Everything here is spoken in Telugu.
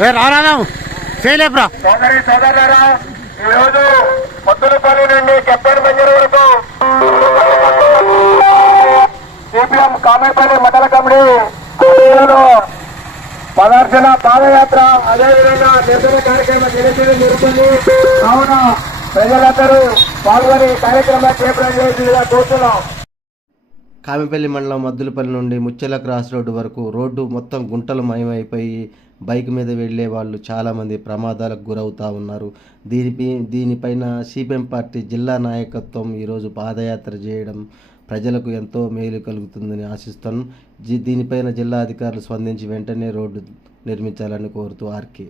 రారాదాం చేయలేపురా. సోదరి సోదరులారా, ఈరోజు పొద్దులపల్లి నుండి కెప్టెన్ బంజర్ వరకు సిపిఎం కామేపల్లి మండల కమిటీ ప్రదర్శన పాదయాత్ర, అదేవిధంగా నిరసన కార్యక్రమం చేయడం జరుగుతుంది. కావున ప్రజలందరూ పాల్గొని కార్యక్రమాన్ని చేపట్టేలా కోరుతున్నాం. కామెపల్లి మండలం మద్దులపల్లి నుండి ముచ్చెల క్రాస్ రోడ్డు వరకు రోడ్డు మొత్తం గుంటలు మయమైపోయి బైక్ మీద వెళ్లే వాళ్ళు చాలామంది ప్రమాదాలకు గురవుతూ ఉన్నారు. దీనిపైన సిపిఎం పార్టీ జిల్లా నాయకత్వం ఈరోజు పాదయాత్ర చేయడం ప్రజలకు ఎంతో మేలు కలుగుతుందని ఆశిస్తాను. దీనిపైన జిల్లా అధికారులు స్పందించి వెంటనే రోడ్డు నిర్మించాలని కోరుతూ ఆర్కే.